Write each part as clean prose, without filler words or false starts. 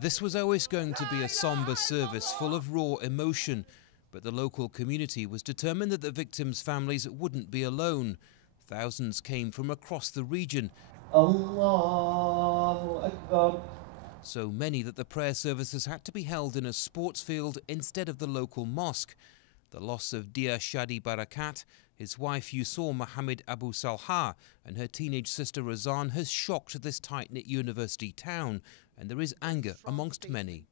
This was always going to be a somber service full of raw emotion, but the local community was determined that the victims' families wouldn't be alone. Thousands came from across the region, Allahu Akbar. So many that the prayer services had to be held in a sports field instead of the local mosque. The loss of Dia Shadi Barakat, his wife Yusor Mohammed Abu Salha and her teenage sister Razan has shocked this tight-knit university town, and there is anger amongst many.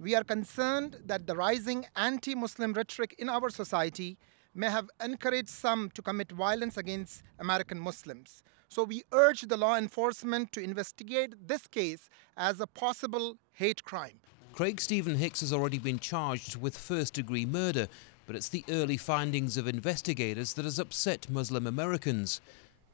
We are concerned that the rising anti-Muslim rhetoric in our society may have encouraged some to commit violence against American Muslims. So we urge the law enforcement to investigate this case as a possible hate crime. Craig Stephen Hicks has already been charged with first-degree murder, but it's the early findings of investigators that has upset Muslim Americans.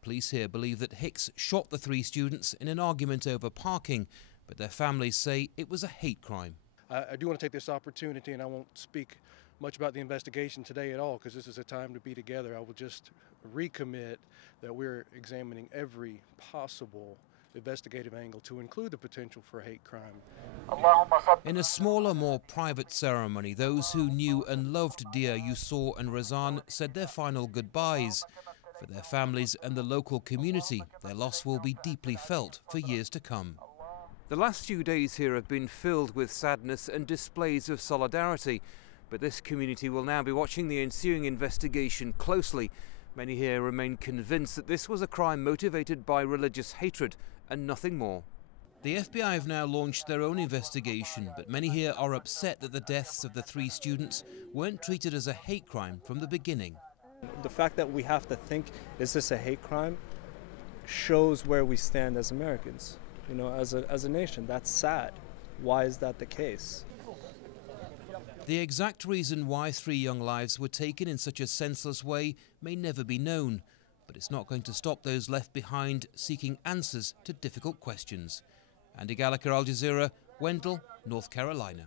Police here believe that Hicks shot the 3 students in an argument over parking, but their families say it was a hate crime. I do want to take this opportunity, and I won't speak much about the investigation today at all because this is a time to be together. I will just recommit that we're examining every possible investigative angle to include the potential for a hate crime. In a smaller, more private ceremony, those who knew and loved Dia, Yusor and Razan said their final goodbyes. For their families and the local community, their loss will be deeply felt for years to come. The last few days here have been filled with sadness and displays of solidarity, but this community will now be watching the ensuing investigation closely. Many here remain convinced that this was a crime motivated by religious hatred and nothing more. The FBI have now launched their own investigation, but many here are upset that the deaths of the 3 students weren't treated as a hate crime from the beginning. The fact that we have to think, is this a hate crime, shows where we stand as Americans, as a nation. That's sad. Why is that the case? The exact reason why 3 young lives were taken in such a senseless way may never be known, but it's not going to stop those left behind seeking answers to difficult questions. Andy Gallagher, Al Jazeera, Wendell, North Carolina.